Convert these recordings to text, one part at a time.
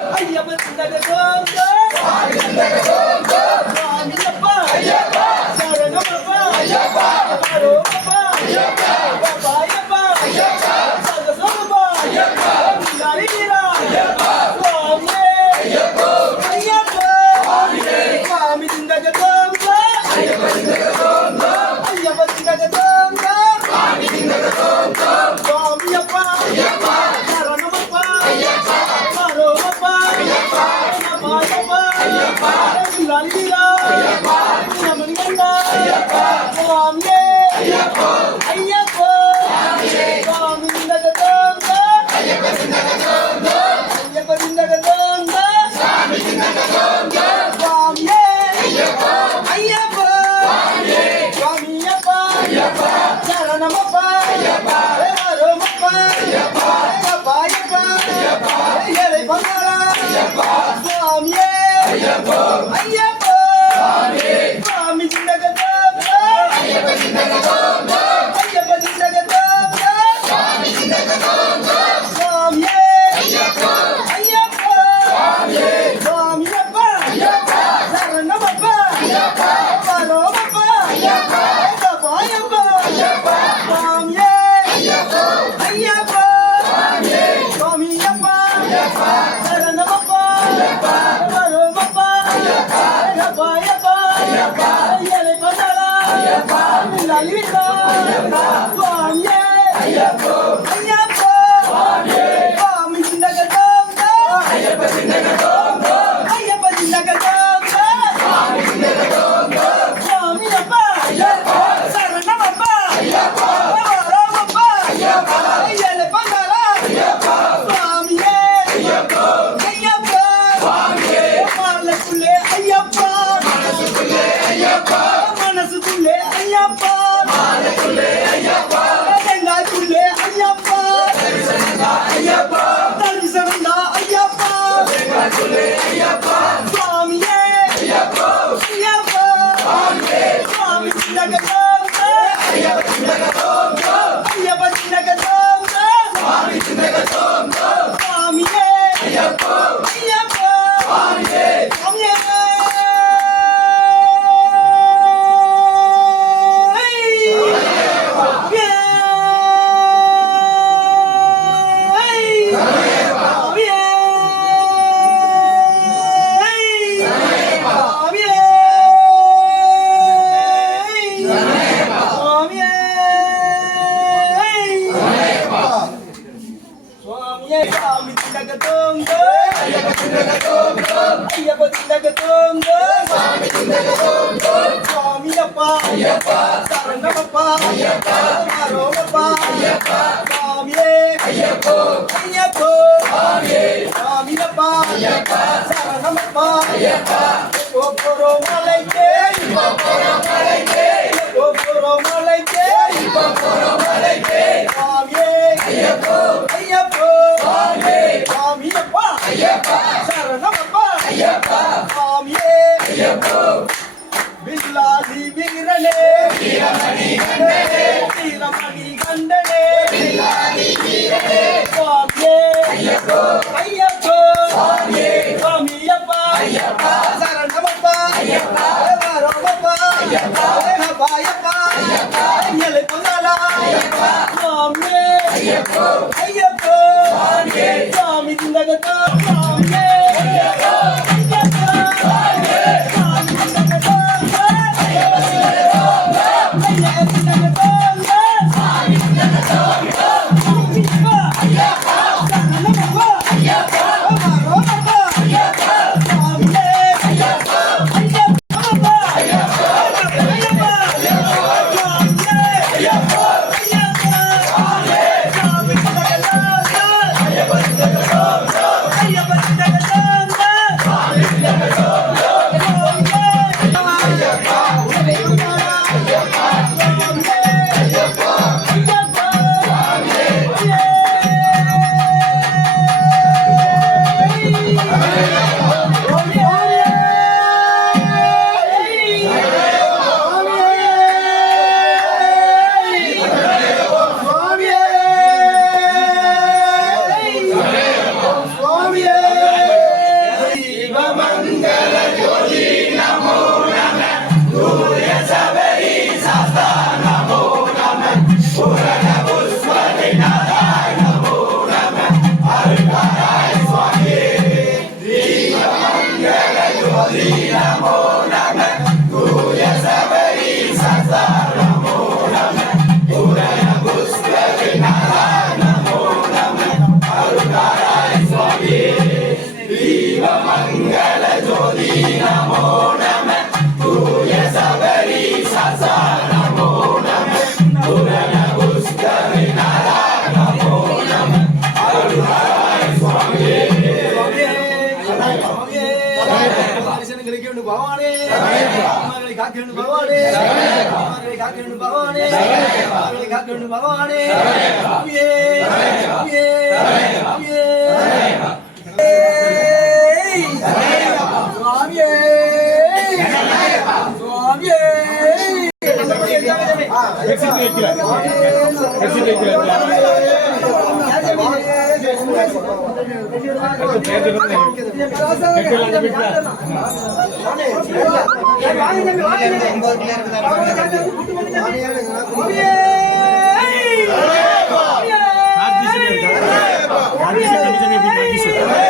ஐயப்பன் சந்தக சோங்க ஐயப்பன் சந்தக சோங்க ஐயப்பன் ஐயப்பா ஐயப்பா சரணமப்பா ஐயப்பா ரோமப்பா ஐயப்பா சாமியே ஐயப்போ ஐயப்போ சாமியே சாமியப்பா ஐயப்பா சரணமப்பா ஐயப்பா ஒவ்வொரு மலைக்கே ஒவ்வொரு மலைக்கே ஒவ்வொரு மலைக்கே ஒவ்வொரு அம்மாக்களை காக்க வேண்டு பகவானே. அம்மாக்களை காக்க வேண்டு பகவானே. அம்மாக்களை காக்க வேண்டு பகவானே சுவாமியே. சுவாமியே. சுவாமியே. சுவாமியே சுவாமியே ஐயப்போ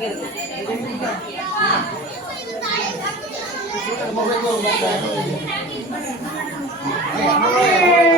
Thank you.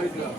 Yeah.